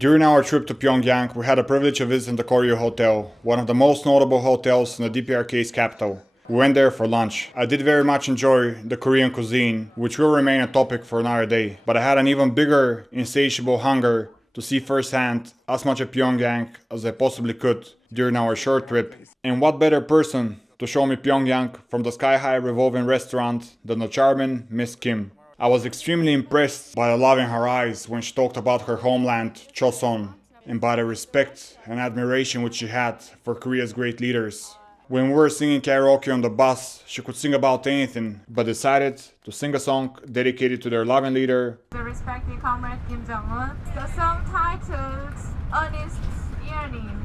During our trip to Pyongyang, we had the privilege of visiting the Koryo Hotel, one of the most notable hotels in the DPRK's capital. We went there for lunch. I did very much enjoy the Korean cuisine, which will remain a topic for another day, but I had an even bigger, insatiable hunger to see firsthand as much of Pyongyang as I possibly could during our short trip. And what better person to show me Pyongyang from the sky-high revolving restaurant than the charming Miss Kim. I was extremely impressed by the love in her eyes when she talked about her homeland, Choson, and by the respect and admiration which she had for Korea's great leaders. When we were singing karaoke on the bus, she could sing about anything, but decided to sing a song dedicated to their loving leader. The respected comrade Kim Jong-un. The song titled Earnest Yearning.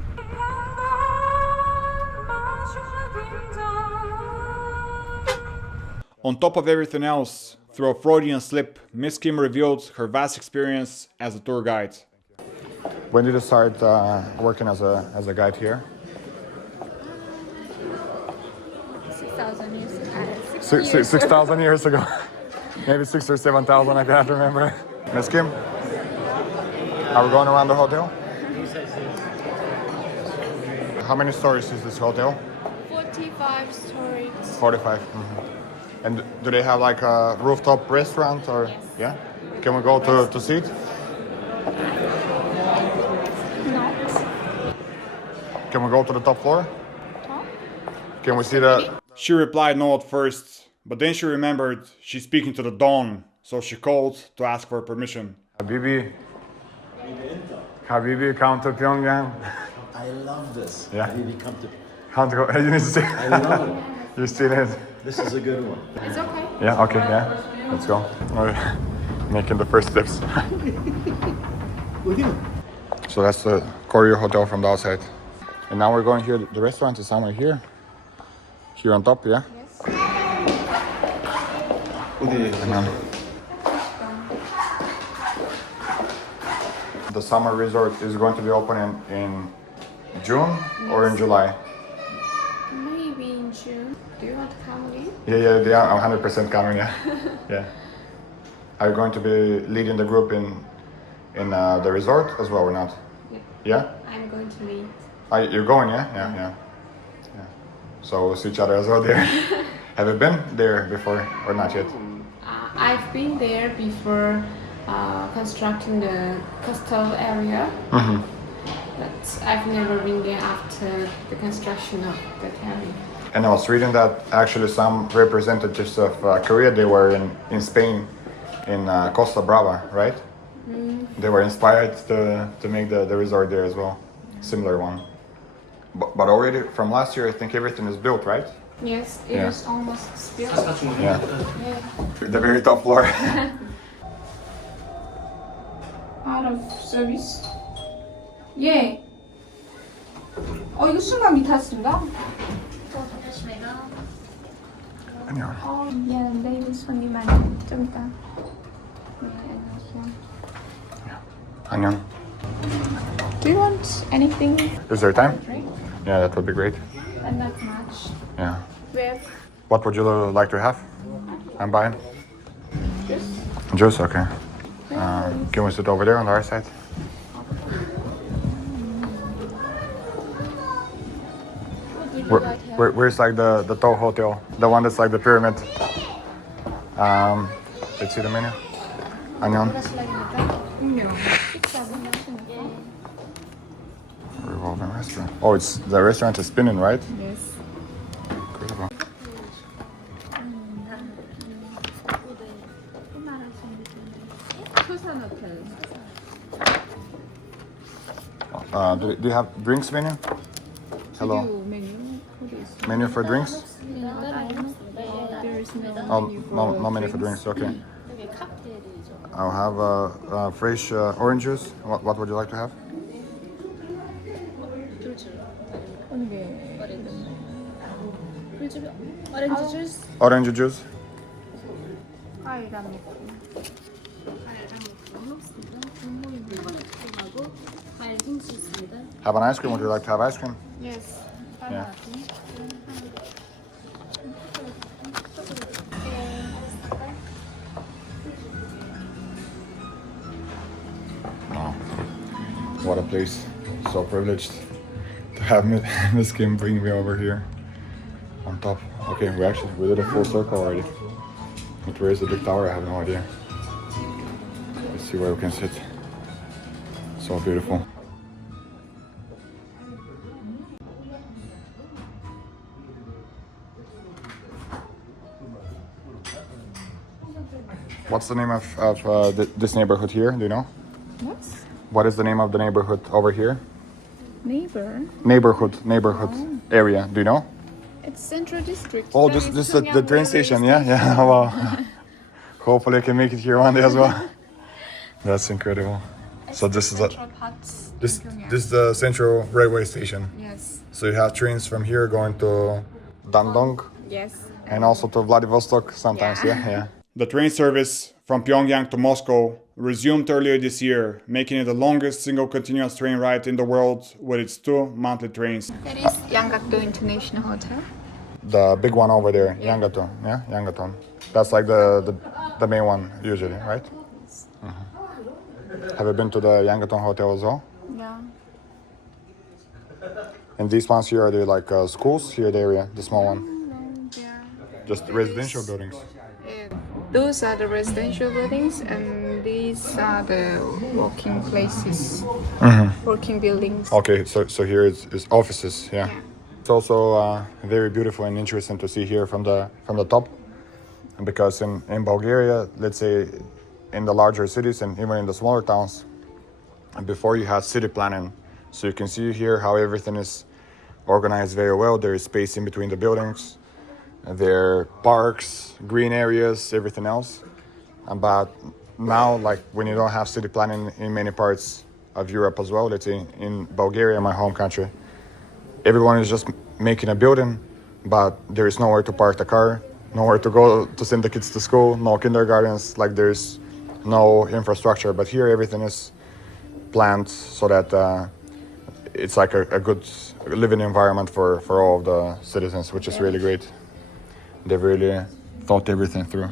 On top of everything else, through a Freudian slip, Miss Kim revealed her vast experience as a tour guide. When did you start working as a guide here? 6,000 years ago. 6,000 years ago. Maybe 6,000 or 7,000, I can't remember. Miss Kim, are we going around the hotel? How many stories is this hotel? 45 stories. 45. Mm-hmm. And do they have like a rooftop restaurant or? Yes. Yeah? Can we go to see it? Not. Can we go to the top floor? Huh? Can we see the... She replied no at first, but then she remembered she's speaking to the dawn, so she called to ask for permission. Habibi, come to Pyongyang. I love this. Yeah. Habibi, come to. How to go? You need to see. I love it. You seen it? This is a good one. It's okay. Yeah, okay, yeah. Let's go. We're making the first steps. With you. So that's the Koryo Hotel from the outside. And now we're going here. The restaurant is somewhere here. Here on top, yeah? Yes. And then the summer resort is going to be opening in June or in July? Maybe in June. Do you want to come again? Yeah, I'm 100% coming, yeah. Yeah. Are you going to be leading the group in the resort as well or not? Yeah. Yeah? I'm going to lead. You're going, yeah? Yeah. So we'll see each other as well there. Have you been there before or not yet? I've been there before constructing the coastal area. Mm-hmm. But I've never been there after the construction of that area. And I was reading that actually some representatives of Korea, they were in Spain, in Costa Brava, right? They were inspired to make the resort there as well, similar one. But already from last year, I think everything is built, right? Yes, it Yeah. is almost built. Yeah. Yeah. The very top floor. Out of service? 예. 이거 순간 밑탔습니다. 안녕. 미안한데 손님만 좀 이따. 네, 안녕하세요. 안녕. Do you want anything? Is there time? Drink? Yeah, that would be great. And not much. Yeah. With What would you like to have? I'm buying. juice? Juice, okay. Can we sit over there on the other side? What would you like to have? Where's like the Tall Hotel? The one that's like the pyramid. Let's see the menu. 안녕. Revolving restaurant. Oh, the restaurant is spinning, right? Yes. Incredible. Do you have drinks menu? Hello. Menu for drinks? There is Oh, no menu for drinks. Okay. I'll have fresh orange juice. What would you like to have? Orange juice? Orange juice. Have an ice cream. Would you like to have ice cream? Yes. Yeah. What a place. So privileged to have Miss Kim bring me over here on top. Okay, we did a full circle already. But where is the big tower? I have no idea. Let's see where we can sit. So beautiful. What's the name of this neighborhood here? Do you know? What? What is the name of the neighborhood over here? Neighborhood Area. Do you know? It's Central District. Oh, this is the train station. Yeah. Wow. Hopefully I can make it here one day as well. That's incredible. So this is this is the central railway station. Yes. So you have trains from here going to Dandong Yes. and also to Vladivostok sometimes. Yeah. Yeah. The train service from Pyongyang to Moscow resumed earlier this year, making it the longest single continuous train ride in the world with its 2 monthly trains. That is Yangato International Hotel. The big one over there, Yangaton. Yeah, Yangaton. That's like the main one usually, right? Have you been to the Yangaton Hotel as well? Yeah. And these ones here, are they like schools here, the area, the small one? No, yeah. Just residential buildings. Those are the residential buildings, and these are the working places, working buildings. Okay, so here is offices, yeah. It's also very beautiful and interesting to see here from the top, because in Bulgaria, let's say in the larger cities and even in the smaller towns, before you had city planning, so you can see here how everything is organized very well. There is space in between the buildings. There are parks, green areas, everything else. But now, like when you don't have city planning in many parts of Europe as well, let's say in Bulgaria, my home country, everyone is just making a building, but there is nowhere to park the car, nowhere to go to send the kids to school, no kindergartens, like there's no infrastructure. But here everything is planned so that it's like a good living environment for all of the citizens, which is really great. They really thought everything through.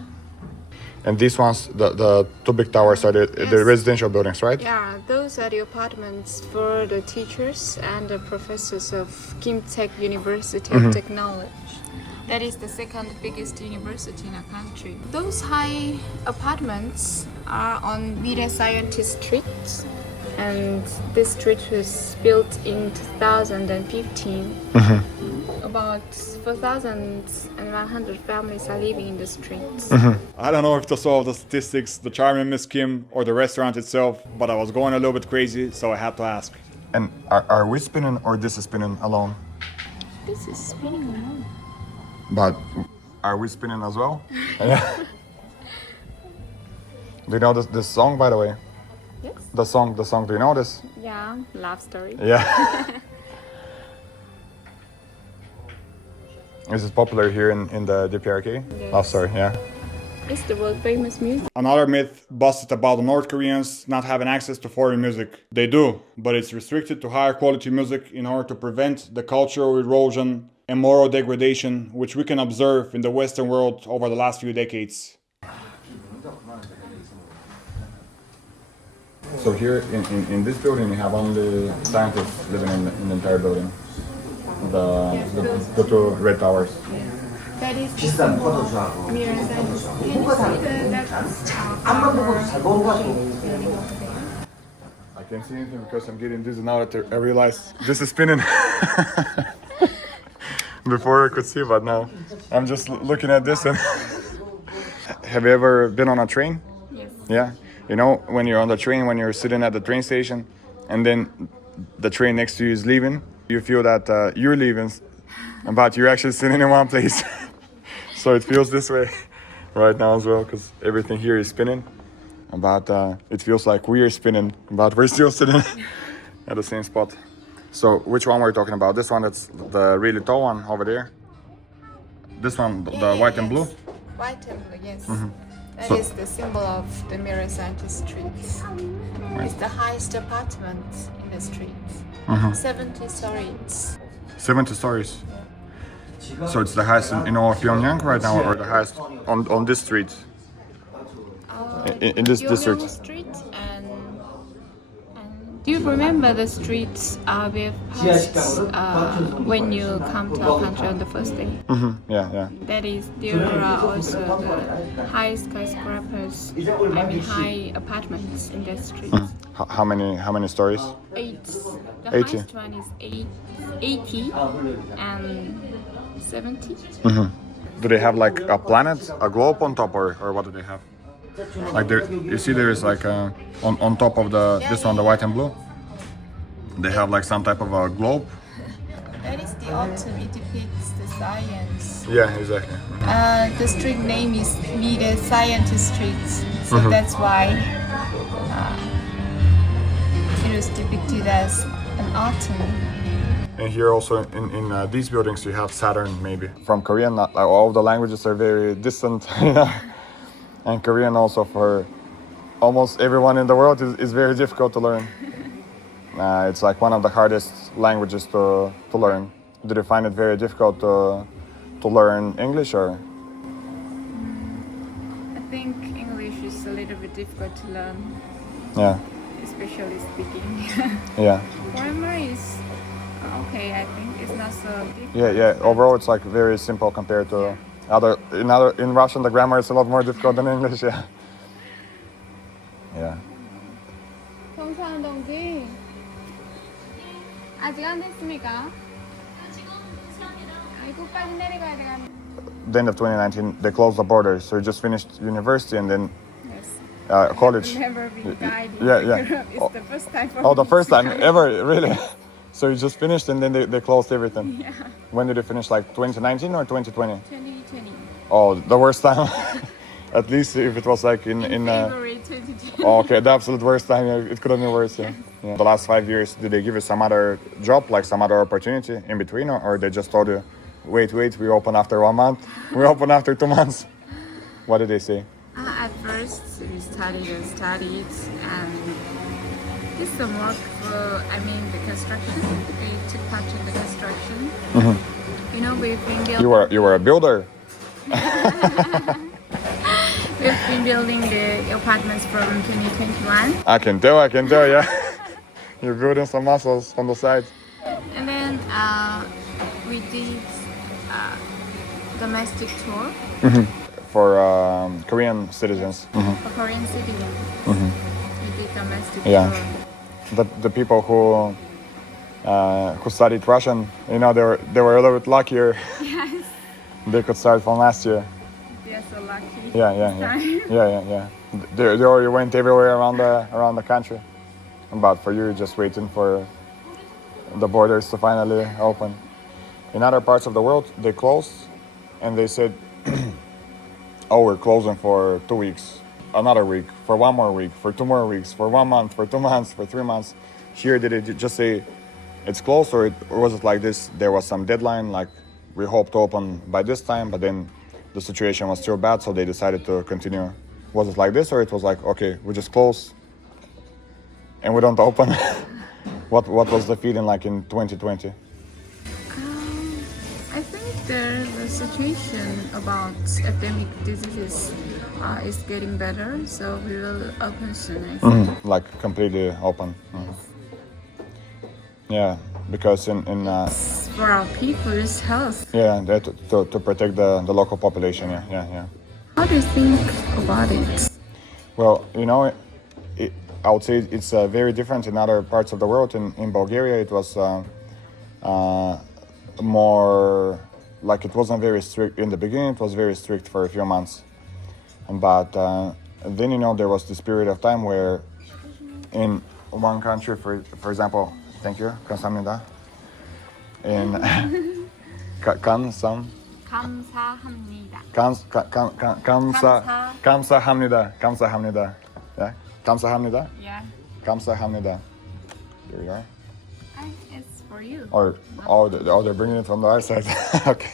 And these ones, the 2 big towers are the residential buildings, right? Yeah, those are the apartments for the teachers and the professors of Kimtech University of Technology. That is the second biggest university in the country. Those high apartments are on Media Scientist Street, and this street was built in 2015. About 4,100 families are living in the streets. I don't know if to solve the statistics, the charming Miss Kim, or the restaurant itself, but I was going a little bit crazy, so I had to ask. And are we spinning or this is spinning alone? This is spinning alone. But are we spinning as well? Yeah. Do you know this song, by the way? Yes. The song, do you know this? Yeah, love story. Yeah. Is it popular here in the DPRK? Yes. Love story, yeah. It's the world famous music. Another myth busted about the North Koreans not having access to foreign music. They do, but it's restricted to higher quality music in order to prevent the cultural erosion and moral degradation which we can observe in the Western world over the last few decades. So here in this building you have only scientists living in the entire building. The 2 red towers. That is the symbol of mirror science. Can you see I can't see anything because I'm getting dizzy now that I realize this is spinning. Before I could see, but now I'm just looking at this. And have you ever been on a train? Yes. Yeah. You know, when you're on the train, when you're sitting at the train station, and then the train next to you is leaving, you feel that you're leaving, but you're actually sitting in one place. So it feels this way right now as well, because everything here is spinning. But it feels like we are spinning, but we're still sitting at the same spot. So which one were we talking about? This one that's the really tall one over there? This one, the white and blue? White and blue, yes. That is the symbol of the Mirror Scientist Street. It's the highest apartment in the street. 70 stories. 70 stories. So it's the highest in all of Pyongyang right now, or the highest on this street? In this district? Street and Do you remember the streets we've passed when you come to our country on the first day? Yeah, yeah. That is, there are also the high skyscrapers, high apartments in that street. How many stories? 8. The 80. highest one is 80 and 70. Do they have like a planet, a globe on top, or what do they have? Like there, you see, there is like on top of this one, the white and blue. They have like some type of a globe. That is the autumn. It depicts the science. Yeah, exactly. The street name is the Scientist Streets, so that's why it was depicted as an autumn. And here also in these buildings you have Saturn maybe. From Korean, like, all the languages are very distant, you know. And Korean also for almost everyone in the world is very difficult to learn. It's like one of the hardest languages to learn. Did you find it very difficult to learn English or? I think English is a little bit difficult to learn, Yeah, especially speaking. yeah. Grammar is okay, I think it's not so difficult. Yeah. Overall, it's like very simple compared to in Russian the grammar is a lot more difficult than English. Yeah. Yeah. 정사한 동지 아직 안 됐습니까? 미국까지 내려가야 돼가지고. The end of 2019, they closed the borders. So you just finished university and then Yes. college. Never been guided. Yeah. It's the first time for Oh, me the first to time come. ever, really? So you just finished and then they closed everything. Yeah, When did you finish? Like 2019 or 2020? 2020. Oh, the worst time. At least if it was like in February 2020. oh, okay, the absolute worst time. Yeah, it could have been worse. Yeah. Yeah. The last 5 years, did they give you some other job, like some other opportunity in between, or they just told you, wait, we open after 1 month, we open after 2 months? What did they say? At first, we studied and did some work for, the construction. We took part in the construction. You know, we've been building. You were a builder. We've been building the apartments from 2021, I can tell. Yeah. You're building some muscles on the side. and then we did domestic tour For Korean citizens. for Korean citizens. We did domestic Yeah. tour. The people who studied Russian, you know, they were a little bit luckier. Yes, They could start from last year. they're so lucky. Yeah. They already went everywhere around the country. But for you, just waiting for the borders to finally open. In other parts of the world, they closed, and they said, "Oh, we're closing for 2 weeks, another week, for 1 more week, for 2 more weeks, for 1 month, for 2 months, for 3 months." Here, did it just say it's closed, or was it like this? There was some deadline, like we hope to open by this time, but then the situation was still bad, so they decided to continue. Was it like this, or it was like, okay, we just close and we don't open? What was the feeling like in 2020? I think the situation about epidemic diseases is getting better, so we will open soon, I think. Like completely open. Yeah, because in For our people's health. to protect the local population. Yeah. How do you think about it? Well, you know, I would say it's very different in other parts of the world. In Bulgaria, it was more like it wasn't very strict in the beginning. It was very strict for a few months, but then, you know, there was this period of time where in one country, for example, thank you, 감사합니다. In 감사합니다. 감사합니다. Yeah, 감사합니다. Yeah. 감사합니다. Here we are. It's for you. Or they're bringing it from the other side. Okay.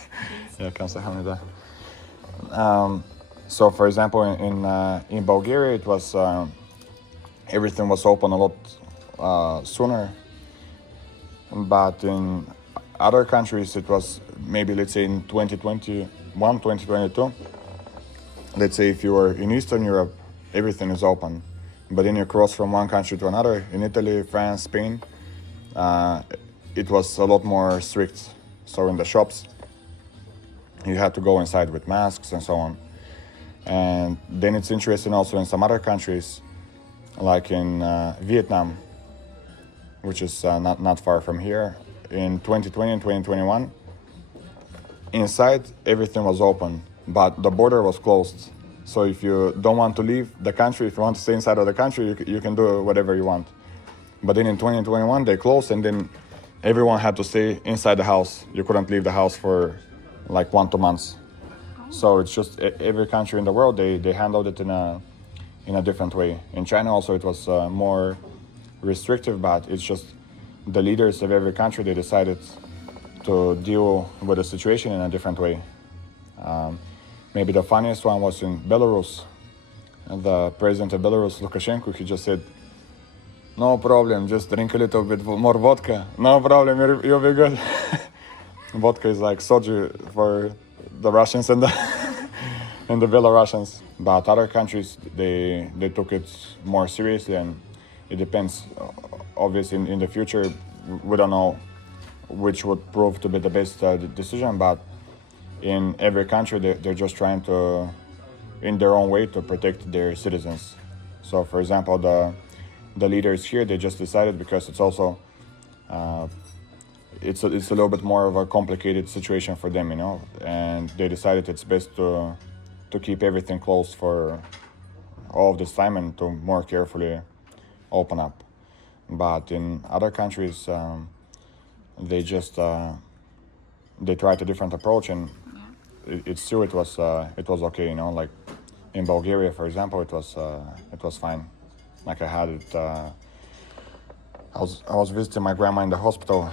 Yeah, 감사합니다. So, for example, in Bulgaria, it was everything was open a lot sooner. But in other countries, it was maybe, let's say, in 2021, 2022. Let's say if you were in Eastern Europe, everything is open. but then you cross from one country to another. In Italy, France, Spain, it was a lot more strict. So in the shops, you had to go inside with masks and so on. And then it's interesting also in some other countries, like in Vietnam, which is not far from here. In 2020 and 2021, inside everything was open, but the border was closed. So if you don't want to leave the country, if you want to stay inside of the country, you can do whatever you want. But then in 2021, they closed, and then everyone had to stay inside the house. You couldn't leave the house for like 1-2 months. So it's just every country in the world, they handled it in a different way. In China also it was more restrictive, but it's just the leaders of every country, they decided to deal with the situation in a different way. Maybe the funniest one was in Belarus. And the president of Belarus, Lukashenko, he just said, "No problem, just drink a little bit more vodka. No problem, you'll be good." Vodka is like soju for the Russians and the and the Belarusians. But other countries, they took it more seriously, and it depends. Obviously, in the future, we don't know which would prove to be the best decision, but in every country, they're just trying to, in their own way, to protect their citizens. So, for example, the leaders here, they just decided, because it's also it's a little bit more of a complicated situation for them, and they decided it's best to keep everything closed for all of this time and to more carefully open up. But in other countries, they just they tried a different approach, and it was okay, like in Bulgaria, for example, it was fine. Like I had it. I was visiting my grandma in the hospital.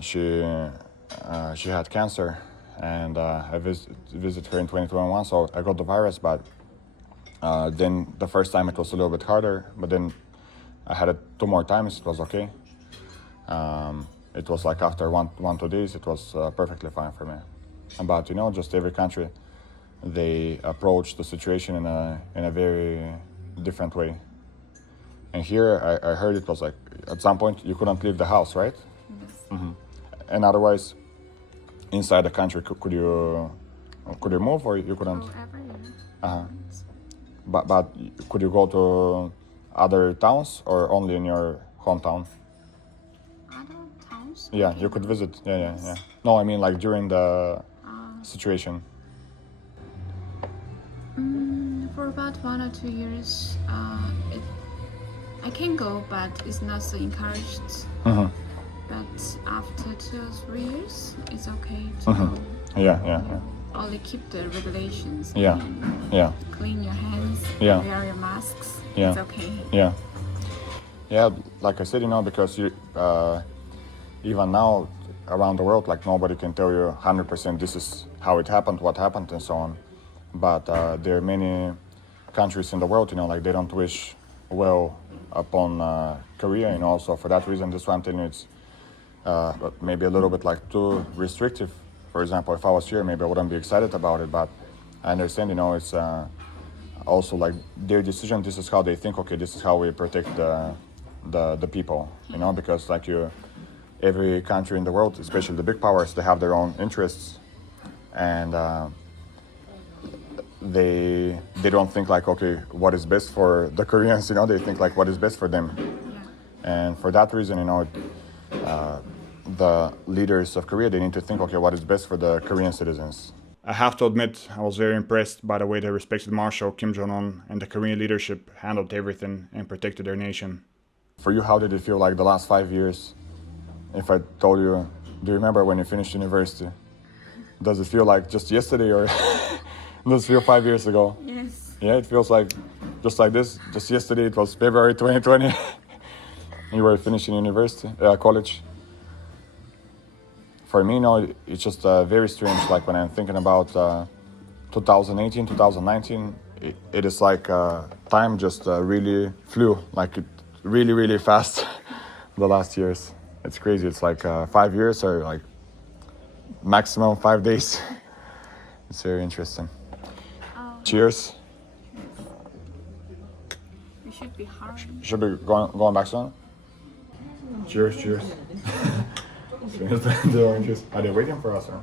She had cancer, and I visited her in 2021. So I got the virus, but then the first time it was a little bit harder. But then I had it 2 more times. It was okay. It was like after 1-2 days, it was perfectly fine for me. But just every country, they approach the situation in a very different way. And here, I heard it was like, at some point, you couldn't leave the house, right? Yes. Mm-hmm. And otherwise, inside the country, could you move, or you couldn't? Wherever, But could you go to other towns, or only in your hometown? Other towns? Yeah, you could visit. Yeah. No, I mean like during the situation. For about 1 or 2 years, I can go, but it's not so encouraged. Mm-hmm. But after 2 or 3 years, it's okay to Mm-hmm. go. Yeah. Only keep the regulations. Yeah. And Yeah. clean your hands. Yeah. Wear your masks. Yeah. It's okay. Yeah, like I said, because you even now around the world, like nobody can tell you 100% this is how it happened, what happened, and so on. But there are many countries in the world, like they don't wish well upon Korea, so for that reason, this one thing it's maybe a little bit like too restrictive. For example, if I was here, maybe I wouldn't be excited about it, but I understand, it's also like their decision. This is how they think, okay, this is how we protect the people, because like every country in the world, especially the big powers, they have their own interests, and they don't think like, okay, what is best for the Koreans, they think like what is best for them. And for that reason, the leaders of Korea, they need to think, okay, what is best for the Korean citizens. I have to admit, I was very impressed by the way the respected Marshal Kim Jong-un and the Korean leadership handled everything and protected their nation. For you, how did it feel like the last 5 years? If I told you, do you remember when you finished university? Does it feel like just yesterday, or does it feel 5 years ago? Yes. Yeah, it feels like just like this. Just yesterday, it was February 2020. You were finishing university, college. For me, it's just very strange. Like when I'm thinking about 2018, 2019, it is like time just really flew, like it really, really fast the last years. It's crazy. It's like 5 years or like maximum 5 days. It's very interesting. Cheers. We should be hard. Should be going back soon? Cheers, cheers. Finish the oranges. Are they waiting for us or?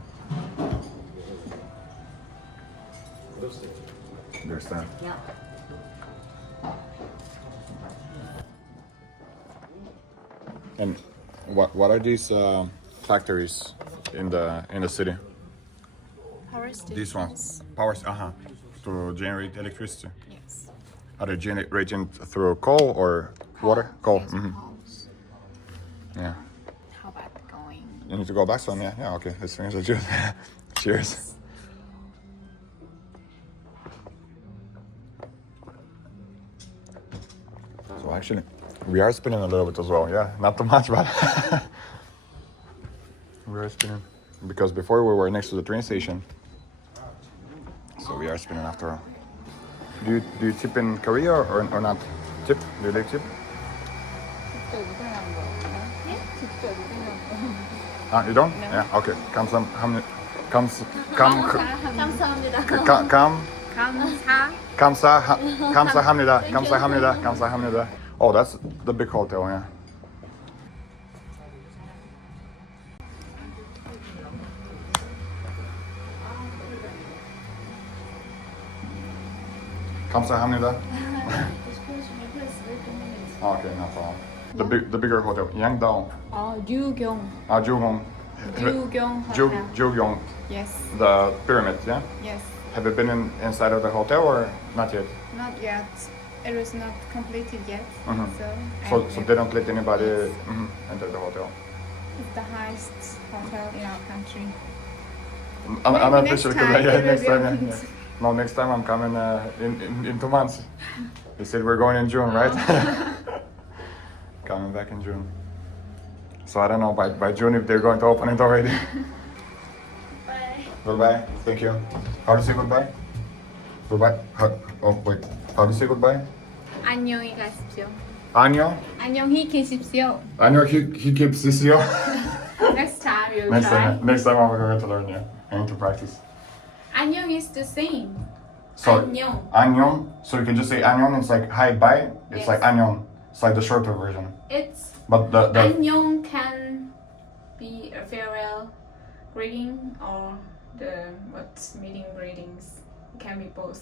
There's that. Yeah. And what are these factories in the city? Power stations. These ones, power, to generate electricity. Yes. Are they generating through coal or water? Coal. Yes, Mm-hmm. coals. Yeah. How about going? You need to go back some. Yeah. Okay. Let's finish the juice. Cheers. So actually, we are spinning a little bit as well. Yeah, not too much, but we are spinning because before we were next to the train station. So we are spinning after all. Do you tip in Korea or not? Tip? Do they tip? You don't? No. Yeah. Okay. 감사합니다. 감사합니다. Oh, that's the big hotel, yeah. 감사합니다. Okay, no problem. The bigger hotel, Yangdao. Ryugyong. Jugong. Ryugyong Hotel. Jugong. Yes. The pyramid, yeah. Yes. Have you been inside of the hotel or not yet? Not yet. It was not completed yet. Mhm. So, So they don't let anybody enter the hotel. it's the highest hotel in our country. I'm Maybe official next time it will next be time. opened. Yeah. No, next time I'm coming in 2 months. They said we're going in June, right? Coming back in June. So I don't know by June if they're going to open it already. Bye. Goodbye. Thank you. How do you say goodbye? Goodbye. Wait. How do you say goodbye? 안녕히 가십시오. 안녕. 안녕히 계십시오. 안녕. He keeps this yo. Next time you'll Next try. time I'm going to learn. Yeah, I need to practice. 안녕 is the same. So 안녕. 안녕. So you can just say 안녕. It's like hi, bye. It's Yes. like 안녕. It's like the shorter version. It's But the 안녕 can be a farewell greeting or the meeting greetings. It can be both.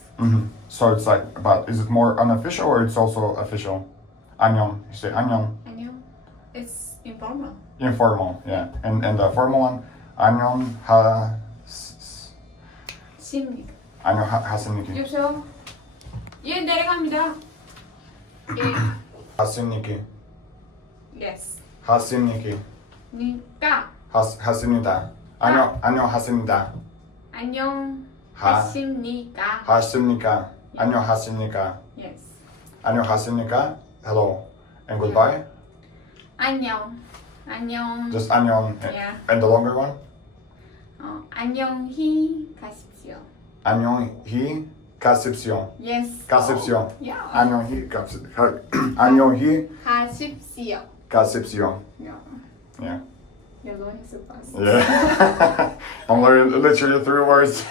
So it's like, but is it more unofficial or it's also official? 안녕. You say 안녕. 안녕. It's informal. Informal, yeah. And the formal one, 안녕 십니까? 안녕 하십니까? 여보세요? 예, 내려갑니다. 예. 하십니까? Yes. 하십니까? 니까. 하십니다. 안녕 하십니다. 안녕 하. 하십니까? 하십니까? 안녕 하십니까? Yes. 안녕 하십니까? Hello. And goodbye? 안녕. 안녕. Just 안녕. Yeah. And the longer one? 안녕히 가십시오. 안녕히 가십시오. Yes. 가십시오. Yeah. 안녕히 안녕히 가십시오. 가십시오. Yeah. Yeah. You're going so fast. Yeah. I'm learning literally 3 words.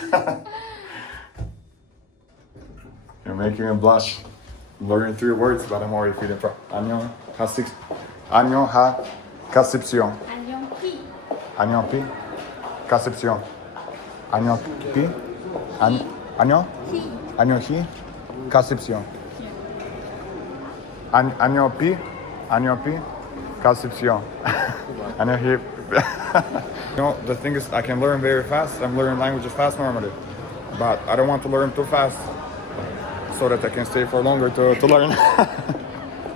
You're making me blush. I'm learning 3 words, but I'm already feeling proud. 안녕 가십시오. 안녕히. 안녕히 가십시오. 안녕히 안녕히 가십시오. 안녕히 가십시오. 안녕히. You know, the thing is, I can learn very fast. I'm learning languages fast normally, but I don't want to learn too fast, so that I can stay for longer to learn.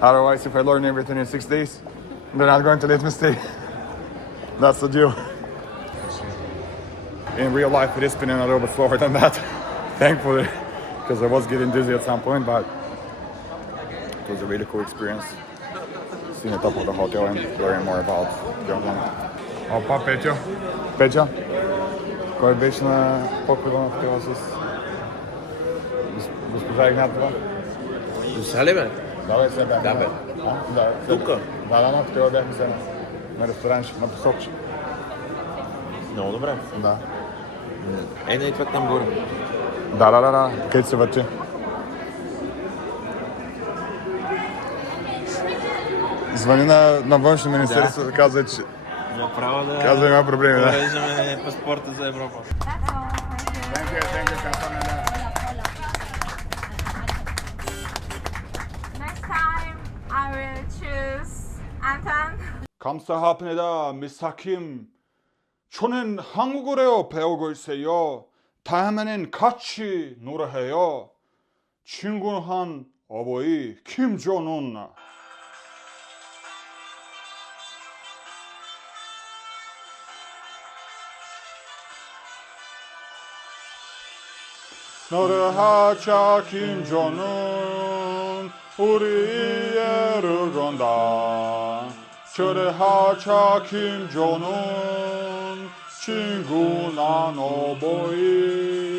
Otherwise, if I learn everything in 6 days, they're not going to let me stay. That's the deal. In real life, it is spinning a little bit slower than that, thankfully, because I was getting dizzy at some point, but it was a really cool experience. Seeing the top of the hotel and learning more about Pyongyang. Опа, Петя. Петя, кой беше на покрива на хотела с госпожа Игнатова? Доса ли бе? Да, бе, се бяхме. Да, бе. Да, Тука? Да, на хотела бяхме се на ресторанче, на посокче. Много добре. Да. Не идва към горе. Да, където се върти. Звъни на външно министерство да казва, че Право да... казва има проблеми, да. Уреждаме паспорта за Европа. That's all. Thank you. Thank you, Kasameda. Next time I will choose Anton. 감사합니다, 미사킴. 저는 한국어를 배우고 있어요. 다음에는 같이 놀아요. 친구한 어버이 김정은. 너를 하자 김정은 우리애를 건다. 저를 하자 김정은 친구 난 어버이